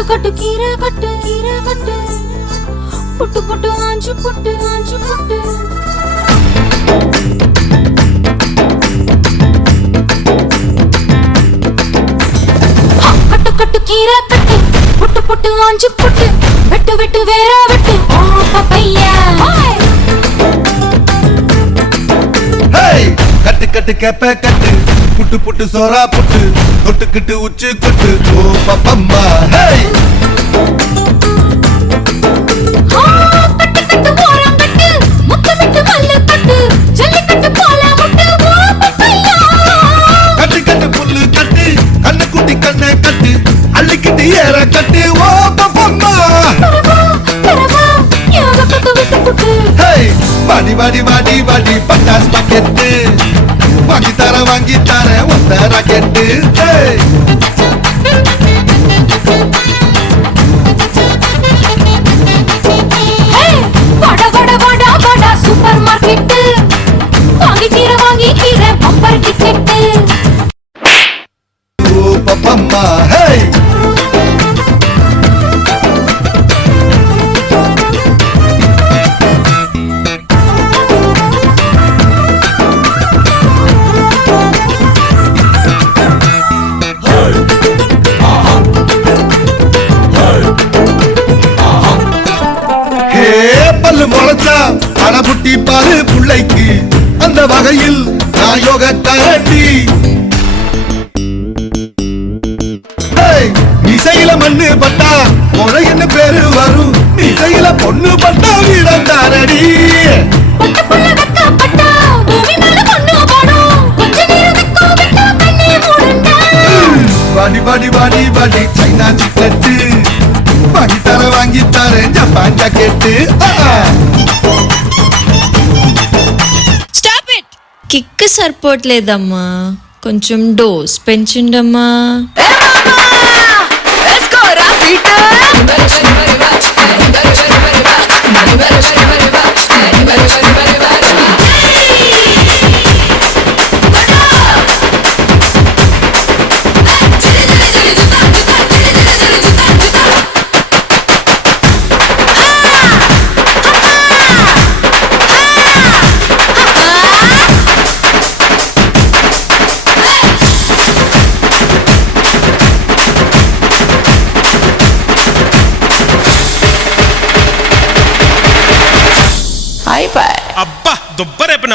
கட்டு கட்டு கீரை கட்டு புட்டு புட்டு ஆஞ்சு புட்டு கட்டு கட்டு கீரை கட்டு புட்டு புட்டு ஆஞ்சு புட்டு வெட்டு வெட்டு வேற வெட்டு ஓ பப்பையா கட்டு கட்டு கேப்ப கட்டு புட்டு புட்டு சோரா புட்டு தொட்டுக்கிட்டு உச்சு கொட்டு ஓ பப்பம்மா கட்டு கட்டு புல்லு கட்டு கண்ணு குட்டி கண்ணை கட்டு அள்ளிக்கிட்டு ஏற கட்டு ஓ பப்பம்மா வாடி வாடி வாடி வாடி பட்டாஸ் பாக்கெட்டு வாங்கி தர ஒத்த ராக்கெட்டு சூப்பர் மார்க்கெட் வாங்கி கீர பம்பர் டிக்கெட் ஓ பப்பம்மா பல்லு முளைச்சா அடபுட்டி பாரு புள்ளைக்கு அந்த வகையில் நான் யோக கரண்டி இசையில மண்ணு பட்டா என்ன பேரு வரும் இசையில பொண்ணு பட்டா வீரந்தாரடி வாடி வாடி வாடி வாடி சைனா சிக்கட்டு வாங்கி தர Japan jacket stop it kick సరిపోవట్లేదమ్మా కొంచెం డోస్ పెంచిండమ్మా అబ్బా దుబ్బరేపిన